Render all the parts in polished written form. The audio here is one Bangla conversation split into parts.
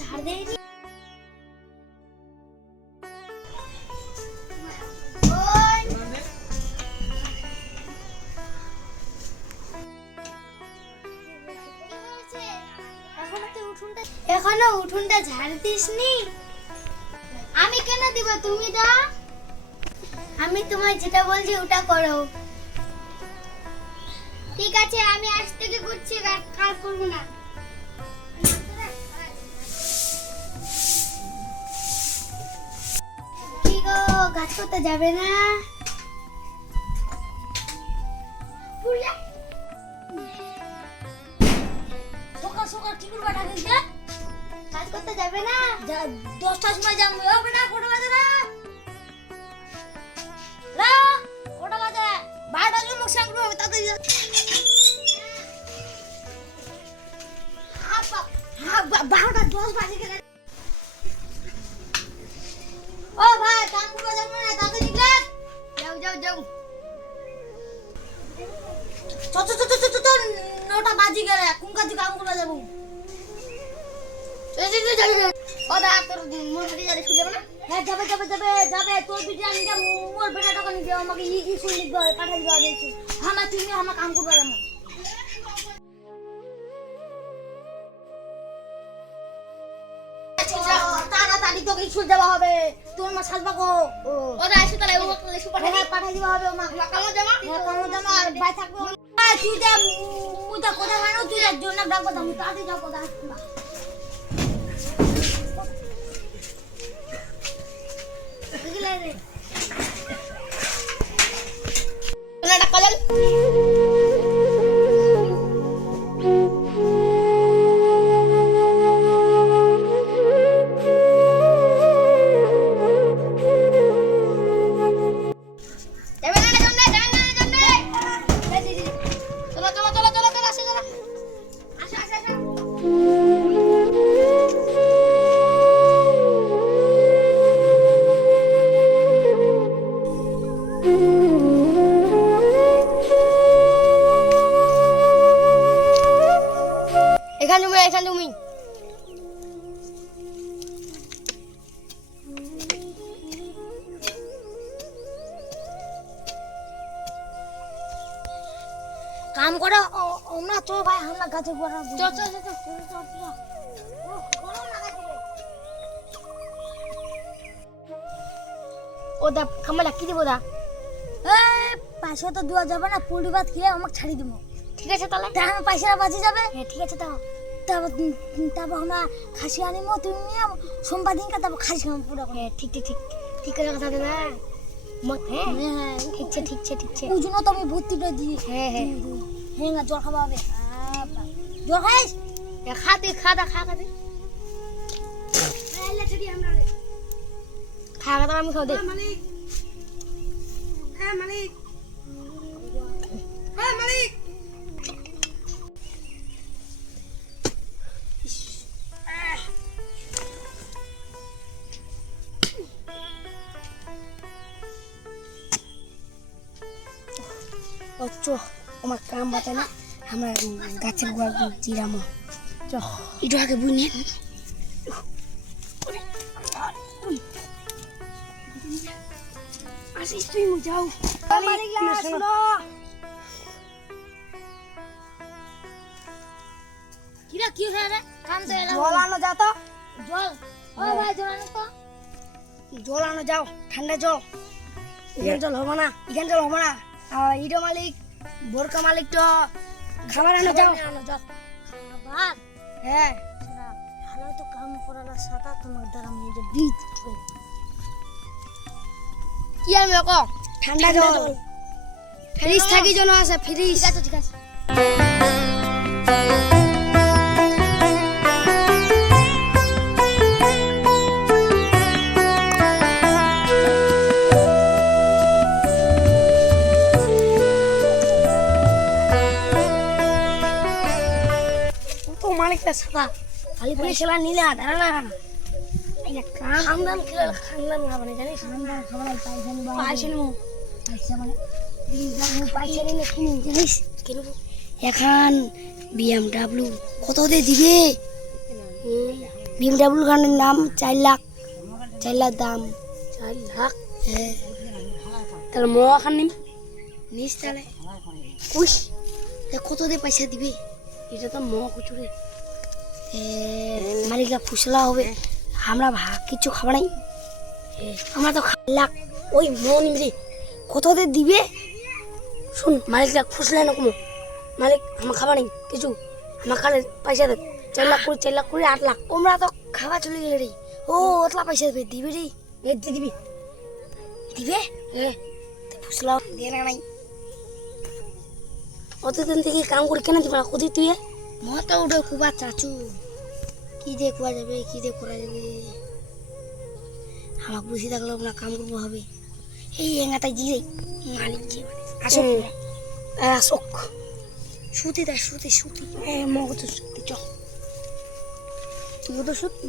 ঝাড় দেয়নি। এখনো উঠোনটা ঝাড় দিসনি? আমি কেন দিব, তুমি দাও। আমি তোমায় যেটা বলছি ওটা করো। ঠিক আছে, আমি আজ থেকে করছি, কাজ করবো না। কি গো, কাজ করতে যাবে না? সকাল সকাল কি করবা ডাকিস? কাজ করতে যাবে না? 10টার সময় যাবো। ও বেটা, কটা বাজে না? রা, কটা বাজে? 12টার সময় মুখ সামনে হবে, তাড়াতাড়ি যা। আপা, 12:10 বাজে গেলে। ও ভাই, কাম করতে যাবে না? তাড়াতাড়ি যাও। যাও যাও যাও। তো 9টা বাজে গেলে কোন কাজে কাম করতে যাবো? ও দা, তোর মোর বেটি যাবে, খুঁজে যাবে না? হ্যাঁ, যাবে যাবে যাবে যাবে। তোর বেটি আনকে মোর বেটা টাকা নিবে, আমাকে স্কুল লিখবে, পাঠাই দেওয়া দিয়েছে। আমার তুমি আমার কাম করবে না। তাড়াতাড়ি তোকে স্কুল যাওয়া হবে। তোর মা সাজবাকো। ও দা, এসে তাহলে এসে পাঠাই দেওয়া হবে। মা কালো জামা, হ্যাঁ কালো জামা, আর ভাই থাকবো। তুই যা, মুটা কোথা খানো, তুই যা জন্য ডাকবো, আমি তাড়াতাড়ি যাবো। এখান তুমি কাম করো। আমরা তো ভাই আমরা গাছে গোড়া চল চল চল চল চল। ও দা, কামলা কি দিব দা? পয়সা তো দেওয়া যাবে না, পুরি ভাত খেয়ে আমাকে ছাড়ি দিব। ঠিক আছে তাহলে, আমার পয়সাটা বাঁচে যাবে। হ্যাঁ ঠিক আছে, তারপর আমরা খাসি আনিমো, তুমি নিয়ে সোমবার দিনকে তারপর খাসি খাবো পুরো। হ্যাঁ ঠিক ঠিক ঠিক ঠিক করে কথা দাদা। হ্যাঁ হ্যাঁ ঠিকছে ঠিকছে ঠিকছে। ওই জন্য তো আমি ভর্তিটা দিই। হ্যাঁ হ্যাঁ হ্যাঁ, না জল খাওয়া হবে। জল খাইস? খাতে খাদা খাতে খাওয়া দাওয়া আমি খাও দে। মালিক, হ্যাঁ মালিক, হ্যাঁ মালিক। আমার কাম বাতে না, আমরা গাছের গোড়া জিরামো। চ একটু আগে বুঝে আসিস তুই, যাও। কিরা কি হয়ে রে? কাম তো এলাম। জল আনো যা তো। জল? ও ভাই জল আনো তো। জল আনো যাও, ঠান্ডা জল। এখান জল হবে না, এখান জল হবে না। ইডো মালিক, বোরকা মালিক তো খাবার আনো যাও। খাবার? হ্যাঁ। ভালো তো কাম করালা সাদা, তোমার দ্বারা আমি যে বীজ কি আনবে কো? ঠান্ডা জল। ফ্রিজ থাকি জন্য আছে, ফ্রিজ। ঠিক আছে ঠিক আছে। মালিকটা সাদা খালি পয়সা নিলে দাঁড়া না। খানদান খেলে খানদান খাবে না, জানিস? খানদান খাবার পয়সা নিব, পয়সা নিব, পয়সা মানে পয়সা নিলে কিনি, জানিস? কিনবো এখন BMW কত দিয়ে দিবে? BMW খানের নাম 4 লাখ, 4 লাখ দাম। 4 লাখ? হ্যাঁ। তাহলে মোয়া খান নিম নিস তাহলে কুশ কত দিয়ে পয়সা দিবি? এটা তো মোয়া কুচুরে মালিকরা ফুসলা হবে, আমরা কিছু খাবার নাই, আমরা তো লাখ ওই মোয়া নিম রে। কত দিয়ে দিবে? শুন মালিকরা ফুসলে না কমো, মালিক আমার খাবার নেই কিছু, আমার খালে পয়সা দেখ 4 লাখ করে 4 লাখ করে 8 লাখ। ওমরা তো খাওয়া চলে গেলে রে। ও ওতলা পয়সা দেবে, দিবে রে? দিবি দিবে? ফুসলা দিয়ে না নাই অতদিন থেকে কাম করে কেন দিবা কোথায় তুই? মতো উঠে কুবা চাচু, কি দিয়ে কুয়া যাবে, কি দিয়ে করা যাবে? আমাকে বুঝি থাকলে আমরা কাম করবো হবে। এই এঙ্গাটাই দিয়ে মালিক যে আসো আসক সুতি দা সুতি সুতি মগ তো সত্যি চ তুই তো সুতি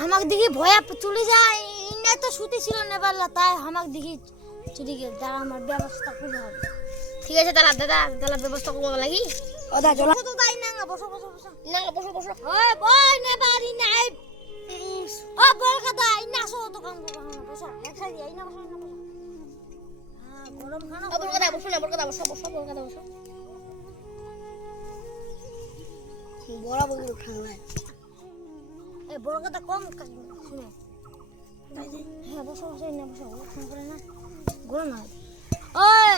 হামাক দেখি ভয়া চলে যায়, ইন্ডিয়া তো সুতি ছিল নেপাল্লা, তাই হামাক দেখি চলে গেছে। দাঁড়া আমার ব্যবস্থা করতে হবে। ঠিক আছে দাদা দাদা দাদা ব্যবস্থা করবো লাগি। ও দা চলো তো তাই না, বসো বসো বসো না বসো বসো ওই বই নে বাড়ি নাই ও বল কথা ইনা সো তো কাম করব না, বসো খাই দিই ইনা বসো না, বসো। হ্যাঁ গরম খানা বল কথা বসো না, বল কথা বসো বসো বল কথা বসো। বড় বড় খাওয়া এই বড় কথা কম শুনে। হ্যাঁ বসো বসো ইনা বসো, ফোন করে না গরম না। ওই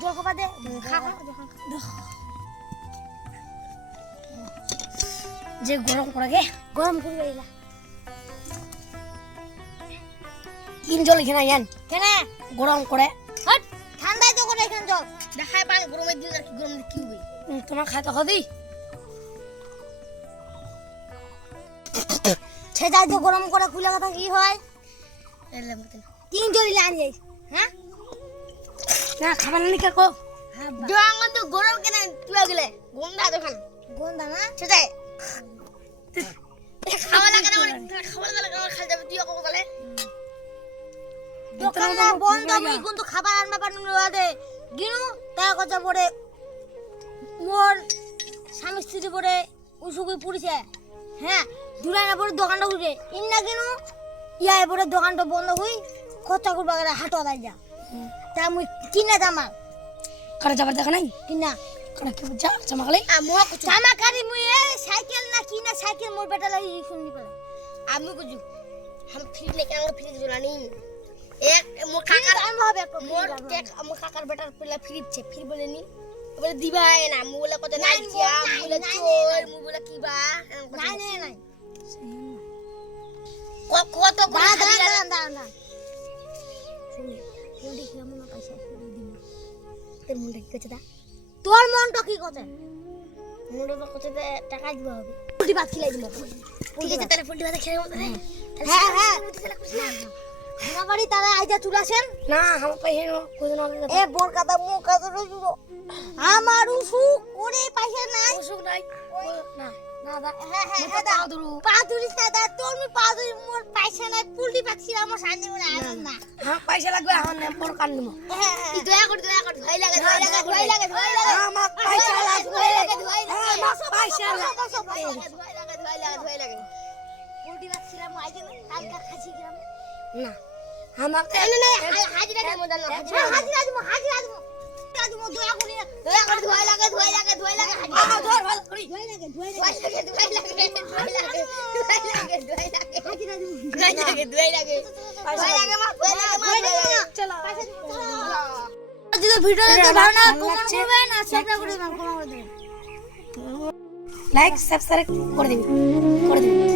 জল খাবা দে, খা খা যে গরম করে গে গরম করে গেলা কিন জল এখানে আইন কেন গরম করে। হট ঠান্ডায় তো করে এখানে জল দেখায় পানি গরমের দিন আর কি গরম কি হবে? তোমার খাইতে খাদি ছেদাই তো গরম করে খুলে কথা কি হয়? এলে মতন তিন জল লান যাই। হ্যাঁ না খাবার নি কে কো হ্যাঁ জং তো গরম কেন তুই গেলে গন্ধা দোকান গন্ধা না সেটাই খাওয়া লাগে না খাওয়া লাগে না খাই যাবে তুই কো বলে দোকান না বন্ধ আমি কিন্তু খাবার আনবা পারনু দে গিনু তা কথা পড়ে মোর স্বামী স্ত্রী পড়ে উসুকুই পুড়িছে। হ্যাঁ দুলাই না পড়ে দোকানটা উঠে ইন্না গিনু ইয়া পড়ে দোকানটা বন্ধ হই কথা করবা গেলে হাঁটো দাই যা তা মুই কিনা জামা করে যাবার দেখা নাই কিনা করে কি বুঝা জামা খালি আমো কিছু জামা কারি মুই সাইকেল না কিনা সাইকেল মোর বেটা লাগি শুননি পারে আমি বুঝু हम फिर लेके आऊंगा फिर जुलानी एक मोर काकर আমি হবে मोर टेक मोर काकर बेटा पहले फ्रिज छे फिर बोले नी बोले दिबाय ना मु बोले कत নাই छिया बोले चोर मु बोले की बा নাই নাই নাই কত দাঁড়া দাঁড়া দাঁড়া দাঁড়া শুনি বলি কি আমনা পয়সা করে দিন তোর মনটা কি করছে দা তোর মনটা কি কথা মনটা তো করছে টাকা দিবা হবে পুটি ভাত খিলাই দিব ঠিক আছে তাহলে ফুলটি ভাত খেয়ে মত রে হ্যাঁ হ্যাঁ আমার বাড়ি তারা আইজা চুলাছেন না हम पहले नो कोई ना এ বোর কথা মুখ কথা রইলো আমার উসু করে পয়সা নাই সুখ নাই না না দা হ্যাঁ হ্যাঁ হ্যাঁ দা পাদুরি সাদা তোর মি পাদুরি মোর পয়সা নাই পুলটি পাচ্ছি আমার সামনে মনে আইল না হ্যাঁ পয়সা লাগবে আমার নাম পর কান দিমু হ্যাঁ তুই দয়া কর ভয় লাগে ভয় লাগে আমার পয়সা লাগবে আমার পয়সা লাগে পুলটি পাচ্ছিলাম আইজে না কালকা খাসি গ্রাম না আমাকে না হাজিরা দিব জানো হাজিরা দিব দয়া করি ভয় লাগে ধর ভালো করি হাজিরা দিব চলো যদি ভিডিও দেখতে ভালো না কমেন্ট করবেন আর সাবস্ক্রাইব করে দিবেন লাইক সাবস্ক্রাইব করে দিবি